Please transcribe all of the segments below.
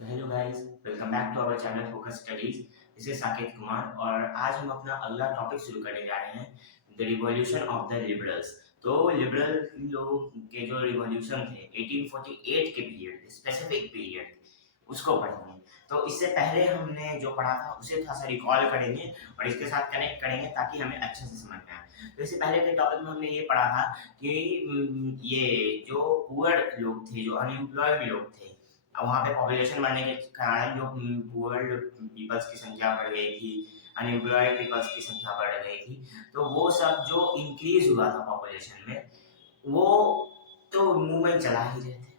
तो hello guys, welcome back to our channel focus studies. This is Saket Kumar और आज हम अपना अगला टॉपिक शुरू करने जा रहे हैं, the revolution of the liberals. तो लिबरल लोग के जो रिवॉल्यूशन थे 1848 के पीरियड, स्पेसिफिक पीरियड, उसको पढ़ेंगे। तो इससे पहले हमने जो पढ़ा था उसे थोड़ा सा रिकॉल करेंगे और इसके साथ कनेक्ट करेंगे ताकि हमें अच्छे से समझ में आए। तो इससे पहले के टॉपिक में हमने ये पढ़ा था कि ये जो पुअर लोग थे, जो अनएम्प्लॉयड लोग थे, वहाँ पे पॉपुलेशन बढ़ने के कारण जो पुअर पीपल्स की संख्या बढ़ गई थी, अनएम्प्लॉयड पीपल्स की संख्या बढ़ गई थी। तो वो सब जो इंक्रीज हुआ था पॉपुलेशन में, वो तो मूवमेंट चला ही रहे थे।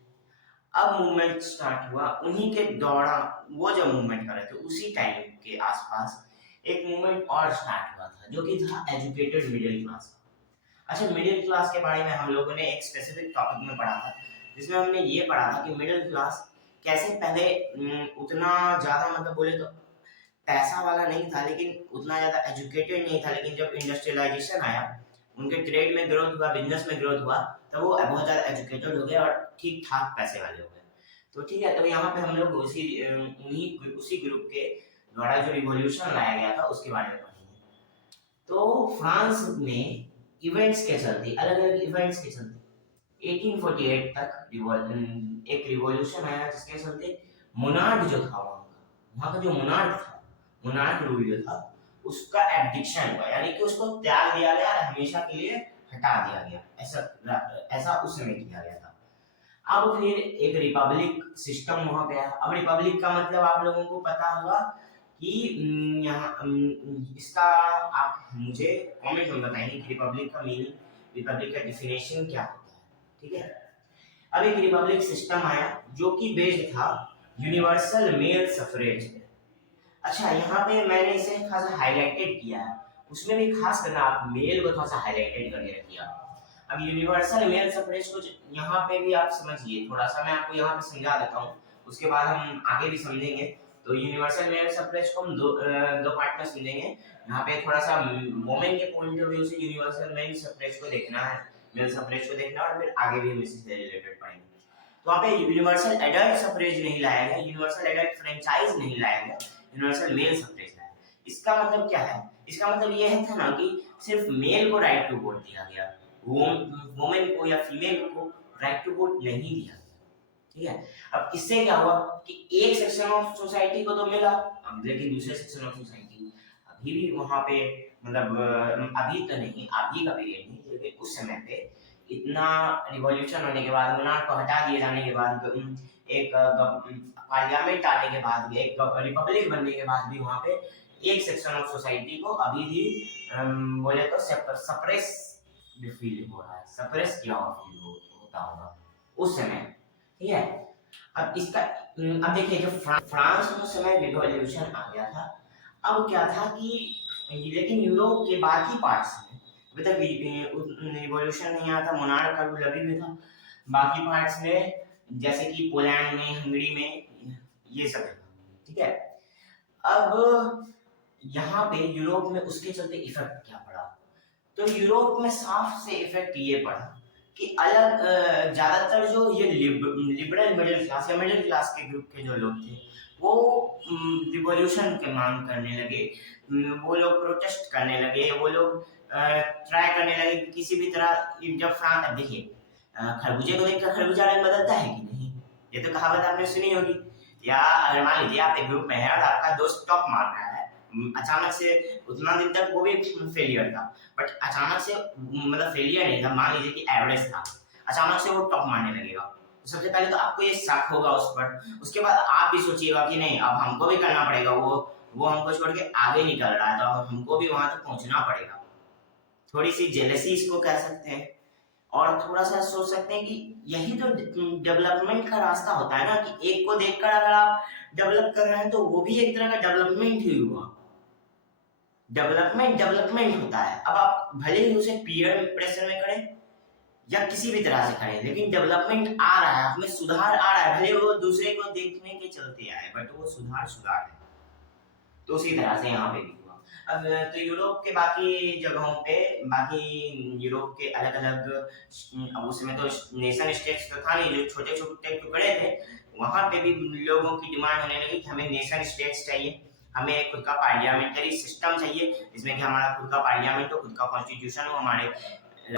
अब मूवमेंट स्टार्ट हुआ उन्हीं के दौरान, वो जो मूवमेंट कर रहे थे उसी टाइम के आसपास एक मूवमेंट और स्टार्ट हुआ था जो कि था एजुकेटेड मिडिल क्लास का। अच्छा, मिडिल क्लास के बारे में हम लोगों ने एक स्पेसिफिक टॉपिक में पढ़ा था जिसमें हमने ये पढ़ा था कि मिडिल क्लास कैसे पहले उतना ज्यादा, मतलब बोले तो पैसा वाला नहीं था, लेकिन उतना ज्यादा एजुकेटेड नहीं था। लेकिन जब इंडस्ट्रियलाइजेशन आया, उनके ट्रेड में ग्रोथ हुआ, बिजनेस में ग्रोथ हुआ, तो वो बहुत ज्यादा एजुकेटेड हो गए और ठीक ठाक पैसे वाले हो गए। तो ठीक है, तो यहाँ पे हम लोग उसी ग्रुप के द्वारा जो रिवॉल्यूशन लाया गया था उसके बारे में पढ़ेंगे। तो फ्रांस में इवेंट्स के चलते, अलग अलग इवेंट्स के चलते 1848 तक एक रिवॉल्यूशन आया जिसके चलते मोनार्क जो था, वहां का जो मोनार्क था, मोनार्क रूल जो था, उसका एब्डिक्शन हुआ, यानी कि उसको त्याग दिया गया और हमेशा के लिए हटा दिया गया। ऐसा ऐसा उस समय किया गया था। अब फिर एक रिपब्लिक सिस्टम वहां पे आया। अब रिपब्लिक का मतलब आप लोगों को पता होगा कि यहाँ इसका आप मुझे कमेंट में बताएंगे कि रिपब्लिक का मीनिंग, रिपब्लिक का डिफिनेशन क्या होता है। ठीक है, अब एक रिपब्लिक सिस्टम आया जो कि बेस्ड था यूनिवर्सल मेल सफरेज पे। अच्छा, यहाँ पे मैंने इसे खासा हाईलाइटेड किया है, उसमें भी खास करना आप मेल को थोड़ा सा हाईलाइटेड करके रखिए। अब यूनिवर्सल मेल सफरेज को यहाँ पे भी आप समझिए, थोड़ा सा मैं आपको यहाँ पे समझा देता हूँ, उसके बाद हम आगे भी समझेंगे। तो यूनिवर्सल मेल सफरेज को हम दो पार्ट में समझेंगे। यहाँ पे थोड़ा सा वोमेन के पॉइंट ऑफ व्यू से यूनिवर्सल मेल सफरेज को देखना है, मेल सफरेज को देखना, और फिर आगे भी हम इससे रिलेटेड पढ़ेंगे। तो वहाँ पे यूनिवर्सल एडल्ट सफरेज नहीं लाया गया, यूनिवर्सल एडल्ट फ्रेंचाइज नहीं लाया गया, यूनिवर्सल मेल सफरेज लाया। इसका मतलब क्या है? इसका मतलब ये है था ना कि सिर्फ मेल को राइट टू वोट दिया गया, वुमेन को या फीमेल को राइट टू वोट नहीं दिया गया। ठीक है, अब इससे क्या हुआ कि एक सेक्शन ऑफ सोसाइटी को तो मिला, अब लेकिन दूसरे सेक्शन ऑफ सोसाइटी अभी भी वहां पे, मतलब अभी तो नहीं, अभी का पीरियड नहीं, लेकिन उस समय पे इतना रिवॉल्यूशन होने के बाद, मोनार्क को हटा दिए जाने के बाद, एक पार्लियामेंट आने के बाद, एक रिपब्लिक बनने के बाद भी वहां पे एक सेक्शन ऑफ सोसाइटी को अभी भी बोले तो सप्रेस फील हो रहा है, सप्रेस किया हुआ फील होता होगा उस समय। ठीक है, अब इसका अब देखिए, जो फ्रांस में उस समय रिवॉल्यूशन आ गया था, अब क्या था कि लेकिन यूरोप के बाकी पार्ट्स में अभी तक रिवॉल्यूशन नहीं आया था, मोनार्क का रूल अभी भी था। बाकी पार्ट्स में जैसे कि पोलैंड में, हंगरी में, ये सब है। ठीक है, अब यहाँ पे यूरोप में उसके चलते इफेक्ट क्या पड़ा? तो यूरोप में साफ से इफेक्ट ये पड़ा कि अलग ज्यादातर जो ये लिबरल मिडिल क्लास या मिडिल क्लास के ग्रुप के जो लोग थे, वो रिवॉल्यूशन के मांग करने लगे, वो लोग प्रोटेस्ट करने लगे, वो लोग ट्राई करने लगे कि किसी भी तरह, जब फ्रांस, देखिए खरबूजे को देखकर खरबूजा रंग बदलता है कि नहीं, ये तो कहावत आपने सुनी होगी। या अगर मान लीजिए आप एक ग्रुप में है और आपका दोस्त टॉप मार रहा है, अचानक से, उतना दिन तक वो भी फेलियर था, बट अचानक से, मतलब फेलियर नहीं था, मान लीजिए कि एवरेज था, अचानक से वो टॉप मारने लगेगा, तो सबसे पहले तो आपको ये शक होगा उस पर। उसके बाद आप भी सोचिएगा कि नहीं, अब हमको भी करना पड़ेगा, वो हमको छोड़ के आगे निकल रहा है, तो अब हमको भी वहां तक पहुंचना पड़ेगा। थोड़ी सी जेलसी इसको कह सकते हैं। और थोड़ा सा सोच सकते हैं कि यही तो डेवलपमेंट का रास्ता होता है ना, कि एक को देखकर अगर आप डेवलप कर रहे हैं तो वो भी एक तरह का डेवलपमेंट ही हुआ। डेवलपमेंट होता है। अब आप भले ही उसे पीयर प्रेशर में करें या किसी भी तरह से करें, लेकिन डेवलपमेंट आ रहा है, हमें सुधार आ रहा है, भले वो दूसरे को देखने के चलते आए, बट वो सुधार है। तो उसी तरह से यहाँ पे भी हुआ। अब तो यूरोप के बाकी जगहों पे, बाकी यूरोप के अलग अलग, अब उसमें तो नेशन स्टेट्स तो था नहीं, जो छोटे छोटे टुकड़े थे, वहां पे भी लोगों की डिमांड होने लगी कि हमें नेशन स्टेट्स चाहिए, हमें खुद का पार्लियामेंट्री सिस्टम चाहिए जिसमें कि हमारा खुद का पार्लियामेंट हो, खुद का कॉन्स्टिट्यूशन हो हमारे।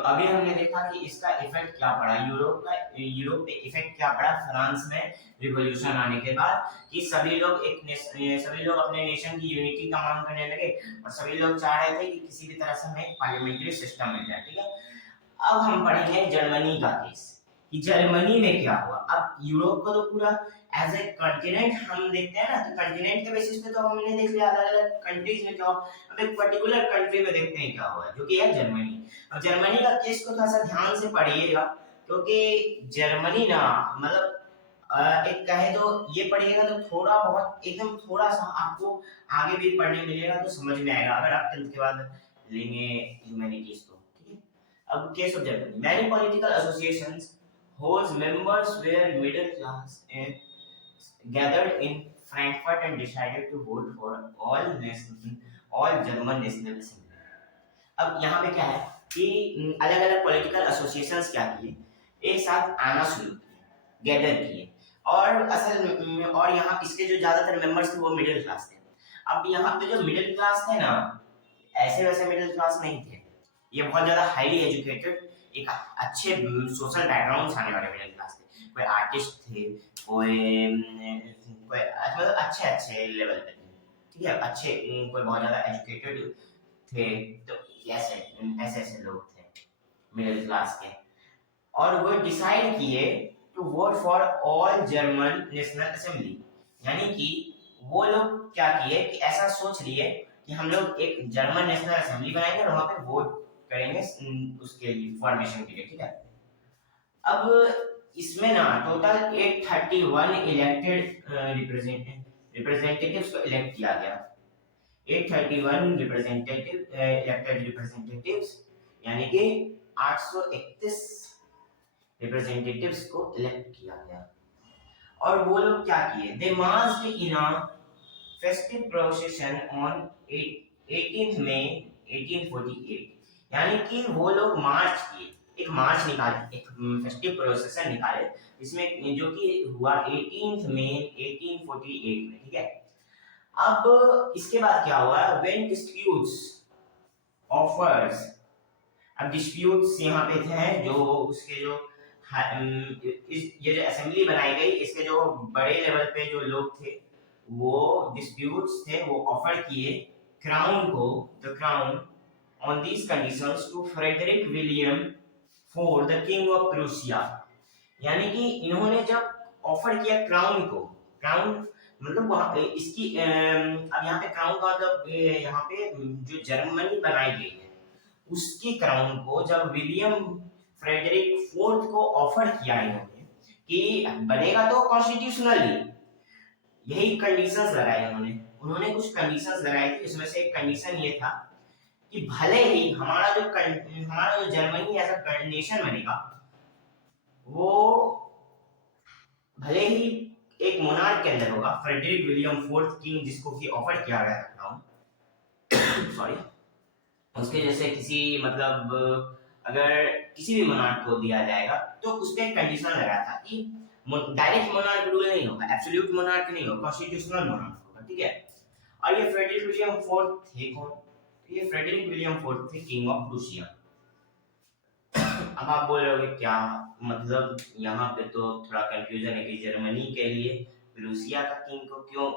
अभी हमने देखा कि इसका इफेक्ट क्या पड़ा यूरोप पे इफेक्ट क्या पड़ा फ्रांस में रिवॉल्यूशन आने के बाद, कि सभी लोग अपने नेशन की यूनिटी का मांग करने लगे और सभी लोग चाह रहे थे कि किसी भी तरह से हमें पार्लियामेंट्री सिस्टम मिल जाए। ठीक है, अब हम पढ़ेंगे जर्मनी का केस कि जर्मनी में क्या हुआ। अब यूरोप को तो पूरा एज ए कॉन्टिनेंट हम देखते हैं ना, तो कॉन्टिनेंट के बेसिस पे तो हमने देख लिया अलग अलग कंट्रीज में क्या हुआ। अब एक पर्टिकुलर कंट्री में देखते हैं क्या हुआ, जो कि है जर्मनी। अब जर्मनी का केस को थोड़ा सा ध्यान से पढ़िएगा, क्योंकि जर्मनी ना मतलब एक कहे तो ये पढ़िएगा तो थोड़ा बहुत एकदम थोड़ा सा आपको आगे भी पढ़ने मिलेगा तो समझ में आएगा, अगर आप 10th के बाद लेंगे ह्यूमैनिटीज तो। ठीक है, अब case of Germany, many political associations whose members were middle class and gathered in Frankfurt and decided to vote for all German national assembly। अब यहाँ पे क्या है कि अलग अलग पॉलिटिकल एसोसिएशंस क्या किए, एक साथ आना शुरू किए, गैदर किए, और और यहाँ इसके जो ज्यादातर मेंबर्स थे वो मिडिल क्लास थे। अब यहाँ पे जो मिडिल क्लास थे ना, ऐसे वैसे मिडिल क्लास नहीं थे, ये बहुत ज्यादा हाईली एजुकेटेड एक अच्छे सोशल बैकग्राउंड से आने वाले मिडिल क्लास थे। कोई आर्टिस्ट थे, कोई मतलब अच्छे अच्छे लेवल पे थे। ठीक है, अच्छे कोई बहुत ज्यादा एजुकेटेड थे, तो ऐसे ऐसे ऐसे लोग थे मिडिल क्लास के, और वो डिसाइड किए to vote for all German national assembly. यानी कि वो लोग क्या किए कि ऐसा सोच लिए कि हम लोग एक जर्मन नेशनल असेंबली बनाएंगे और वहां पे वोट करेंगे उसके लिए फॉर्मेशन के लिए। ठीक है, अब इसमें ना टोटल 831 इलेक्टेड रिप्रेजेंटेटिव्स को इलेक्ट किया गया। 831 इलेक्टेड रिप्रेजेंटेटिव्स, यानी कि 831 रिप्रेजेंटेटिव्स को इलेक्ट किया गया। और वो लोग क्या किए, they marched in a festive procession on 18th May 1848। यानी कि वो लोग मार्च किए, एक मार्च निकाले, एक फेस्टिव प्रोसेशन निकाले, इसमें जो कि हुआ 18th मई 1848 में। ठीक है, अब इसके बाद क्या हुआ, व्हेन डिस्प्यूट्स ऑफर्स, अब डिस्प्यूट्स यहाँ पे थे जो उसके जो ये जो असेंबली बनाई गई इसके जो बड़े लेवल पे जो लोग थे वो डिस्प्यूट्स थे, वो ऑफर किए क्राउन को, the crown on these conditions to Frederick William for the king of Prussia. यानी कि इन्होंने जब ऑफर किया क्राउन को, क्राउन मतलब वहां पे इसकी अब यहाँ पे क्राउन का मतलब यहाँ पे जो जर्मनी बनाई गई है उसकी क्राउन को जब विलियम फ्रेडरिक फोर्थ को ऑफर किया इन्होंने कि बनेगा तो कॉन्स्टिट्यूशनली, यही कंडीशंस लगाए उन्होंने कुछ कंडीशंस लगाई थी, इसमें से एक कंडीशन ये था कि भले ही हमारा जो जर्मनी एज अ नेशन बनेगा वो भले ही एक मोनार्क के अंदर होगा, फ्रेडरिक विलियम फोर्थ किंग जिसको कि ऑफर किया गया था क्राउन सॉरी, उसके जैसे किसी मतलब अगर किसी भी मोनार्क को दिया जाएगा तो उस पर कंडीशन लगा था कि डायरेक्ट मोनार्क रूल नहीं होगा, एब्सोल्यूट मोनार्क नहीं होगा, कॉन्स्टिट्यूशनल मोनार्क होगा। ठीक है, और ये फ्रेडरिक विलियम फोर्थ थे कौन, ये फ्रेडरिक विलियम फोर्थ थे किंग ऑफ प्रूसिया। अब आप बोल रहे हो क्या मतलब, यहाँ पे तो थोड़ा कंफ्यूजन है कि जर्मनी के लिए प्रूसिया का किंग को क्यों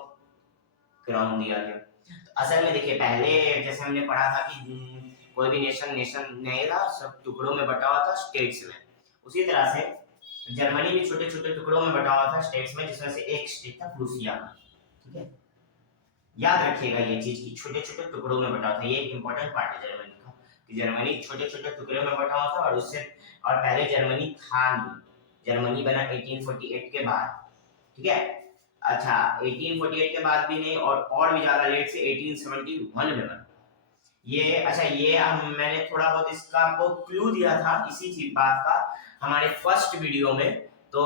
क्राउन दिया गया। तो असल में देखिए पहले जैसे हमने पढ़ा था कि कोई भी नेशन नहीं था, सब टुकड़ों में बटा हुआ था स्टेट्स में, उसी तरह से जर्मनी भी छोटे छोटे टुकड़ों में बटा हुआ था स्टेट्स में, जिसमें से एक स्टेट था प्रूसिया का। ठीक है, याद रखिएगा ये चीज कि छोटे छोटे टुकड़ों में बटा हुआ था, ये एक इंपॉर्टेंट पार्ट है जर्मनी का कि जर्मनी छोटे छोटे टुकड़ों में बटा हुआ था, और पहले जर्मनी था नहीं, जर्मनी बना 1848 के बाद। ठीक है, अच्छा 1848 के बाद भी नहीं, और भी ज्यादा लेट से 1871 में बना ये। अच्छा ये मैंने थोड़ा बहुत इसका आपको क्लू दिया था इसी चीज बात का हमारे फर्स्ट वीडियो में, तो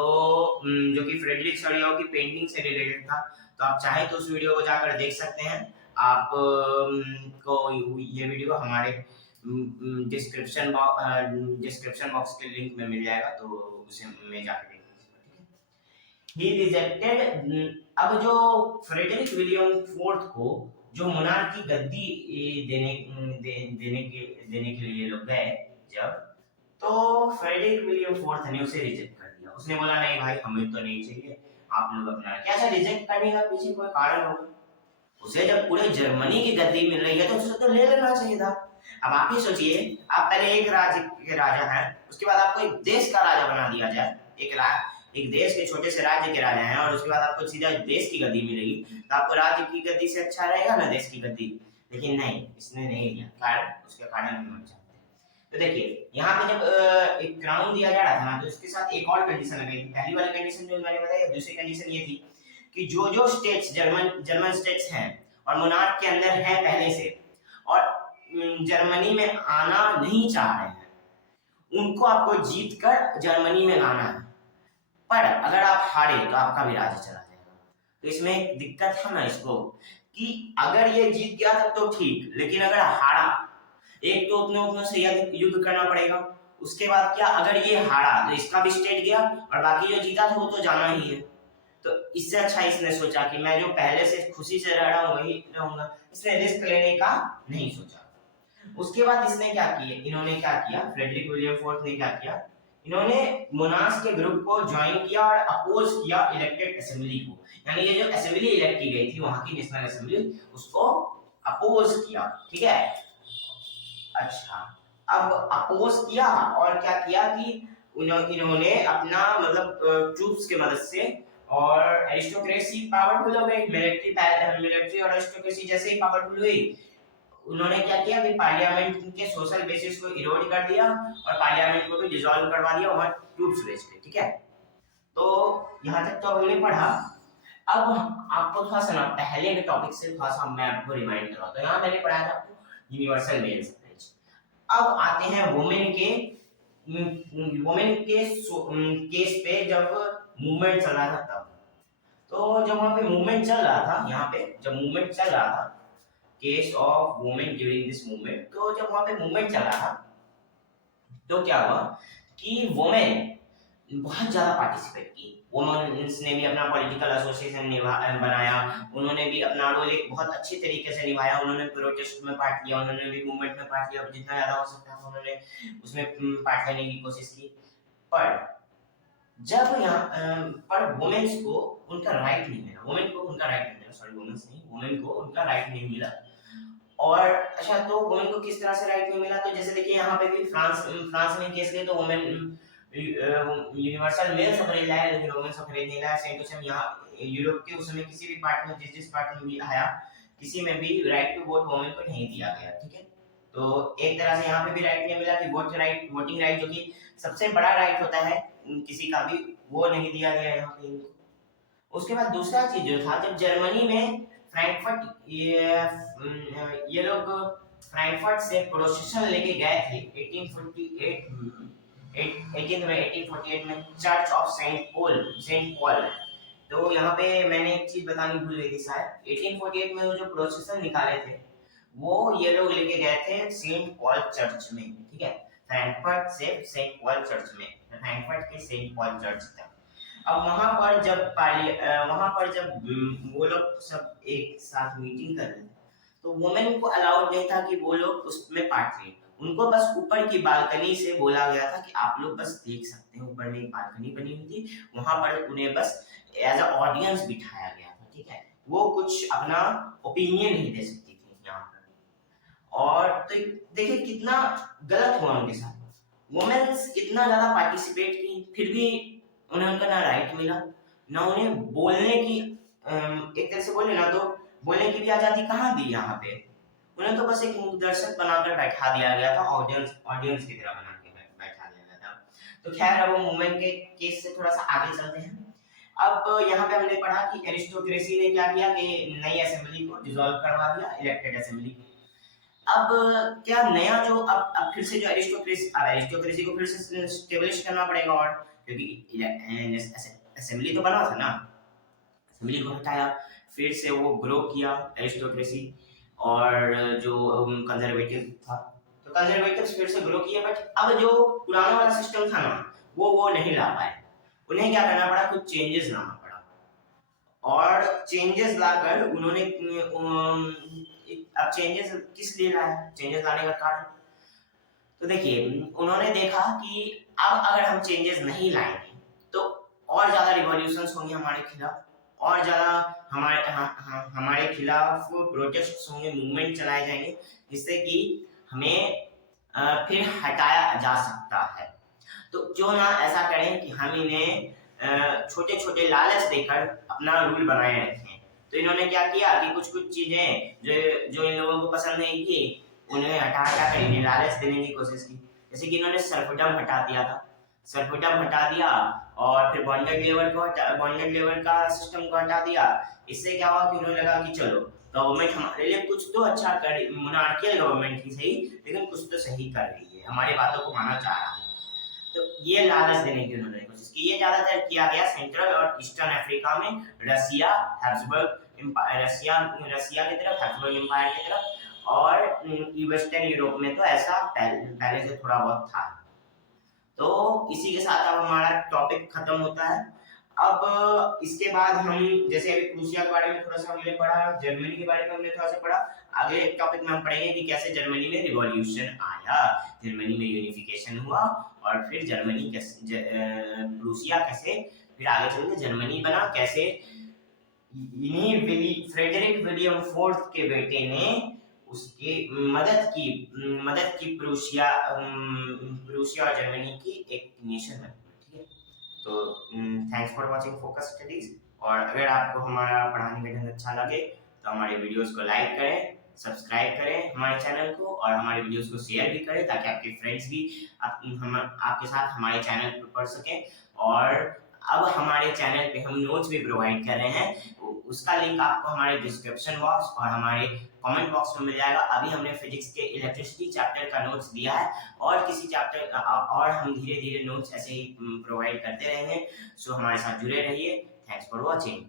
जो कि फ्रेडरिक सरियाओ की पेंटिंग से रिलेटेड था, तो आप चाहे तो उस वीडियो को जाकर देख सकते हैं। आप को ये वीडियो हमारे डिस्क्रिप्शन बॉक्स के लिंक में मिल जाएगा, तो उसे में जाकर देख लीजिएगा। ठीक है, ही रिजेक्टेड। अब जो फ्रेडरिक विलियम फोर्थ को जो मोनार्क की गद्दी देने के लिए लोग गए जब, तो फ्रेडरिक विलियम फोर्थ ने उसे रिजेक्ट कर दिया। उसने बोला नहीं भाई हमें तो नहीं चाहिए, आप लोग अपना क्या ऐसा रिजेक्ट करने का पीछे कोई कारण होगा। उसे जब पूरे जर्मनी की गद्दी मिल रही है तो उसे तो ले लेना चाहिए था। अब आप ही सोचिए, आप पहले एक राज्य के राजा हैं, उसके बाद आपको एक देश का राजा बना दिया जाए, एक देश के छोटे से राज्य के राजा हैं, और उसके बाद आपको सीधा देश की गद्दी मिलेगी, तो आपको राज्य की गद्दी से अच्छा रहेगा ना देश की गद्दी। लेकिन नहीं, इसने नहीं दिया। कारण, उसके कारण हम जानते हैं। तो देखिए यहाँ पे जब एक क्राउन दिया जा रहा था ना, तो उसके साथ एक और कंडीशन लगाई थी। पहली वाली कंडीशन जो मैंने बताई, दूसरी कंडीशन ये थी कि जो जो स्टेट्स जर्मन स्टेट्स हैं और मोनार्क के अंदर है पहले से, और जर्मनी में आना नहीं चाह रहे हैं, उनको आपको जीत कर जर्मनी में लाना है। पर अगर आप हारे तो आपका भी राज्य चला जाएगा। तो इसमें एक दिक्कत है ना इसको, कि अगर ये जीत गया तब तो ठीक, लेकिन अगर हारा, एक तो उतने से युद्ध करना पड़ेगा, उसके बाद क्या अगर ये हारा तो इसका भी स्टेट गया, और बाकी जो जीता था वो तो जाना ही है। तो इससे अच्छा इसने सोचा कि मैं जो पहले से खुशी से रह रहा हूँ वही रहूंगा। इसने रिस्क लेने का नहीं सोचा। उसके बाद इसने क्या किया, इन्होंने क्या किया, फ्रेडरिक विलियम फोर्थ ने क्या किया, इन्होंने मोनार्क्स के ग्रुप को ज्वाइन किया और अपोज किया इलेक्टेड असेंबली को। यानी ये जो असेंबली इलेक्ट की गई थी वहां की नेशनल असेंबली, उसको अपोज किया। ठीक है, अच्छा, अब अपोज किया और क्या किया कि इन्होंने अपना मतलब ट्रूप्स के मदद से, और एरिस्टोक्रेसी पावरफुल हो गई, मिलिट्री और एरिस्टोक्रेसी जैसे ही पावरफुल हुई, उन्होंने क्या किया कि पार्लियामेंट के सोशल बेसिस को इरोड कर दिया और पार्लियामेंट को भी डिसॉल्व करवा दिया वहां ट्रूप्स भेज के। ठीक है, तो यहाँ तक तो हमने पढ़ा। अब आपको थोड़ा सा ना पहले के टॉपिक से थोड़ा सा मैं आपको रिमाइंड करवाता हूँ। यहाँ मैंने पढ़ाया था आपको यूनिवर्सल मेल सफ्रेज। अब आते हैं वुमेन के केस पे, जब मूवमेंट चल रहा था तब। तो जब वहां पे मूवमेंट चल रहा था, यहाँ पे जब मूवमेंट चल रहा था, case of women during this movement, तो जब वहां पे मूवमेंट चल रहा था तो क्या हुआ कि वुमेन बहुत ज्यादा पार्टिसिपेट की। वुमेन्स ने भी अपना पॉलिटिकल एसोसिएशन बनाया, उन्होंने भी अपना रोल एक बहुत अच्छे तरीके से निभाया। उन्होंने प्रोटेस्ट में पार्ट लिया, उन्होंने भी मूवमेंट में पार्ट लिया, जितना ज्यादा हो सकता था उन्होंने उसमें पार्ट लेने की कोशिश की। पर जब यहाँ पर वुमेन्स को उनका राइट नहीं मिला, वुमेन को उनका राइट नहीं मिला, सॉरी वुमेन्स नहीं, वुमेन को उनका राइट नहीं मिला। और अच्छा, तो वुमेन को किस तरह से राइट नहीं मिला, तो जैसे देखिए यहाँ पे भी फ्रांस में केस लिए तो वुमेन यूनिवर्सल मेल सफरेज लाया, लेकिन वुमेन सफरेज नहीं लाया। सेम टू सेम यहाँ यूरोप के उस समय किसी भी पार्ट में, जिस पार्ट में भी आया, किसी में भी राइट टू वोट वुमेन को नहीं दिया गया। ठीक है, तो एक तरह से यहाँ पे भी राइट नहीं मिला कि वोटिंग राइट जो कि सबसे बड़ा राइट होता है किसी का भी, वो नहीं दिया गया यहाँ पे इनको। उसके बाद दूसरा चीज जो था, जब जर्मनी में फ्रैंकफर्ट ये लोग फ्रैंकफर्ट से प्रोसेशन लेके गए थे 1848 में चर्च ऑफ सेंट पॉल। तो यहाँ पे मैंने एक चीज बतानी भूल गई थी शायद, 1848 में वो जो प्रोसेशन निकाले थे वो ये लोग लेके गए थे सेंट पॉल चर्च में। ठीक है, फ्रैंकफर्ट से सेंट पॉल चर्च में, फ्रैंकफर्ट के सेंट पॉल चर्च तक। अब वहां पर जब वो लोग सब एक साथ मीटिंग कर रहे थे, तो वुमेन को अलाउड नहीं था कि वो लोग उसमें पार्ट लें। उनको बस ऊपर की बालकनी से बोला गया था कि आप लोग बस देख सकते हैं। ऊपर में एक बालकनी बनी हुई थी, वहां पर उन्हें बस एज अ ऑडियंस बिठाया गया था। ठीक है, वो कुछ अपना ओपिनियन नहीं दे सकती थी यहाँ पर। और तो देखिए कितना गलत हुआ उनके साथ, वुमेन्स कितना ज्यादा पार्टिसिपेट की, फिर भी उन्हें उनका ना राइट मिला, ना उन्हें बोलने की एक तरह से बोले ना, तो बोलने की भी आजादी कहाँ दी यहाँ पे। उन्हें तो बस एक मूकदर्शक बनाकर बैठा दिया गया था, ऑडियंस की तरह बना के बैठा दिया गया था। तो खैर अब मूवमेंट के केस से थोड़ा सा आगे चलते हैं। अब यहाँ पे हमने पढ़ा कि एरिस्टोक्रेसी ने क्या किया कि नई असेंबली को डिसॉल्व करवा दिया, इलेक्टेड असेंबली। अब क्या नया जो अब फिर से जो एरिस्टोक्रेसी को फिर से स्टेब्लिश करना पड़ेगा, और क्योंकि असेंबली तो बना था ना, असेंबली को हटाया, फिर से वो ग्रो किया एरिस्टोक्रेसी, और जो कंजर्वेटिव था तो कंजर्वेटिव्स फिर से ग्रो किए। बट अब जो पुराना वाला सिस्टम था ना वो नहीं ला पाए, उन्हें क्या करना पड़ा, कुछ चेंजेस लाना पड़ा। और चेंजेस लाकर उन्होंने अब चेंजेस किस लिए लाए, चेंजेस लाने का कारण, तो देखिए उन्होंने देखा कि अब अगर हम चेंजेस नहीं लाएंगे तो और ज्यादा रिवॉल्यूशंस होंगे हमारे खिलाफ, और ज्यादा हमारे खिलाफ प्रोटेस्ट होंगे, मूवमेंट चलाए जाएंगे, जिससे कि हमें फिर हटाया जा सकता है। तो क्यों ना ऐसा करें कि हम इन्हें छोटे छोटे लालच देकर अपना रूल बनाए रखें। तो इन्होंने क्या किया कि कुछ कुछ चीजें जो जो इन लोगों को पसंद नहीं की, उन्हें हटा हटा कर इन्हें लालच देने की कोशिश की। जैसे कि इन्होंने सर्फिटम हटा दिया था, सर्फिटम हटा दिया, और फिर बॉन्डेड लेबर का सिस्टम को हटा दिया। इससे क्या हुआ कि उन्हें लगा कि चलो गवर्नमेंट हमारे लिए कुछ तो अच्छा कर, मोनार्कियल गवर्नमेंट ही सही लेकिन कुछ तो सही कर रही है, हमारी बातों को मानना चाह रहा है। तो ये लालच देने की उन्होंने कोशिश की। ये ज्यादातर किया गया सेंट्रल और ईस्टर्न अफ्रीका में, रसिया हैब्सबर्ग एम्पायर, रसिया की तरफ, हैब्सबर्ग एम्पायर की तरफ, और वेस्टर्न यूरोप में तो ऐसा पहले से थोड़ा बहुत था। तो इसी के साथ अब हमारा टॉपिक खत्म होता है। अब इसके बाद हम जैसे अभी प्रूसिया के बारे में थोड़ा सा हमने पढ़ा, जर्मनी के बारे में हमने थोड़ा सा पढ़ा, अगले टॉपिक में हम पढ़ेंगे कि कैसे जर्मनी में रिवॉल्यूशन आया, जर्मनी में यूनिफिकेशन हुआ, और फिर जर्मनी कैसे प्रूसिया कैसे फिर आगे चल के जर्मनी बना, कैसे इन्हीं फ्रेडरिक विलियम फोर्थ के बेटे ने उसकी मदद की प्रूसिया और जर्मनी की एक नेशन बनी। ठीक है, तो thanks for watching focus studies. और अगर आपको हमारा पढ़ाने का ढंग अच्छा लगे तो हमारे वीडियोस को लाइक करें, सब्सक्राइब करें हमारे चैनल को, और हमारे वीडियोस को शेयर भी करें ताकि आपके फ्रेंड्स भी आपके साथ हमारे चैनल पर पढ़ सकें। और अब हमारे चैनल पे हम नोट्स भी प्रोवाइड कर रहे हैं, उसका लिंक आपको हमारे डिस्क्रिप्शन बॉक्स और हमारे कमेंट बॉक्स में मिल जाएगा। अभी हमने फिजिक्स के इलेक्ट्रिसिटी चैप्टर का नोट्स दिया है, और किसी चैप्टर और हम धीरे धीरे नोट्स ऐसे ही प्रोवाइड करते रहेंगे। सो हमारे साथ जुड़े रहिए। Thanks for watching.